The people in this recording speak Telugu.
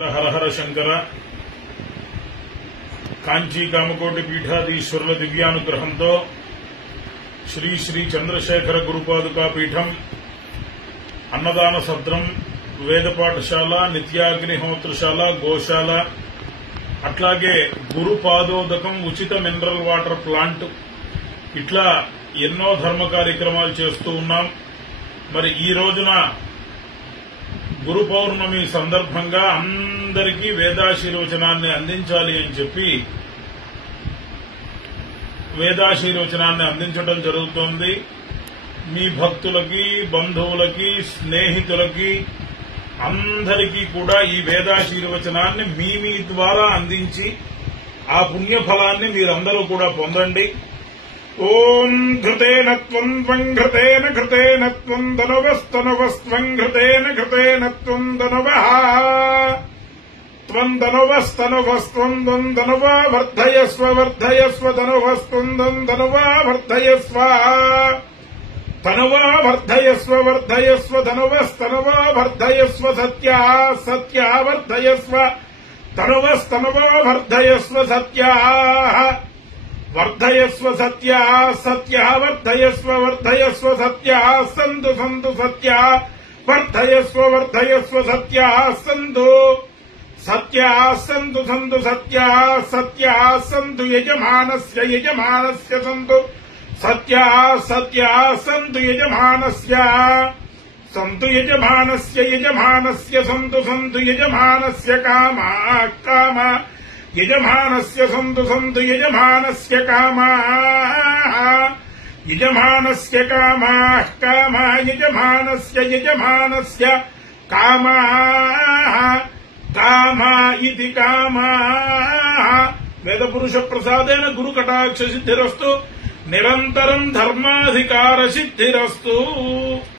హర హర శంకర కాంచీ కామకోటి పీఠాధీశ్వరుల దివ్యానుగ్రహంతో శ్రీ శ్రీ చంద్రశేఖర గురుపాదుకా పీఠం అన్నదాన సత్రం, వేద పాఠశాల, నిత్యాగ్నిహోత్రశాల, గోశాల, అట్లాగే గురుపాదోదకం, ఉచిత మినరల్ వాటర్ ప్లాంట్, ఇట్లా ఎన్నో ధర్మ కార్యక్రమాలు చేస్తూ ఉన్నాం. మరి ఈ రోజున గురు పౌర్ణమి సందర్భంగా అందరికీ వేదాశీర్వచనాన్ని అందించాలి అని చెప్పి వేదాశీర్వచనాన్ని అందించడం జరుగుతోంది. మీ భక్తులకి, బంధువులకి, స్నేహితులకి అందరికీ కూడా ఈ వేదాశీర్వచనాన్ని మీ ద్వారా అందించి ఆ పుణ్యఫలాన్ని మీరందరూ కూడా పొందండి. ఓం ఘృతేన త్వం త్వం ఘృతేన ఘృతేన త్వం ధనువస్తనువస్త్వం ఘృతేన ఘృతేన త్వం ధనువః త్వం ధనువస్తనువస్త్వం త్వం ధనువా వర్ధయస్వ వర్ధయస్వ ధనువస్త్వం త్వం ధనువా వర్ధయస్వ తనువా వర్ధయస్వ వర్ధయస్వ ధనువస్తనువా వర్ధయస్వ సత్యా సత్యా వర్ధయస్వ తనువస్తనువా వర్ధయస్వ సత్యా వర్ధయస్వ సత్యా సత్యా వర్ధయస్వ వర్ధయస్వ సత్యా సంతు సంతు సత్యా వర్ధయస్వ వర్ధయస్వ సత్యా సంతు సత్యా సంతు సంతు సత్యా సత్యా సంతు యజమానస్య యజమానస్య సంతు సత్యా సత్యా సంతు యజమానస్య సంతు యజమానస్య యజమానస్య సంతు సంతు యజమానస్య కామా కామా యజమానస్య సంతు సంతు యజమానస్య కామా యజమానస్య కామా కామా యజమానస్య యజమానస్య కామా కామా ఇది కామా. వేదపురుష ప్రసాదేన గురు కటాక్ష సిద్ధిరస్తు, నిరంతరం ధర్మాధికార సిద్ధిరస్తు.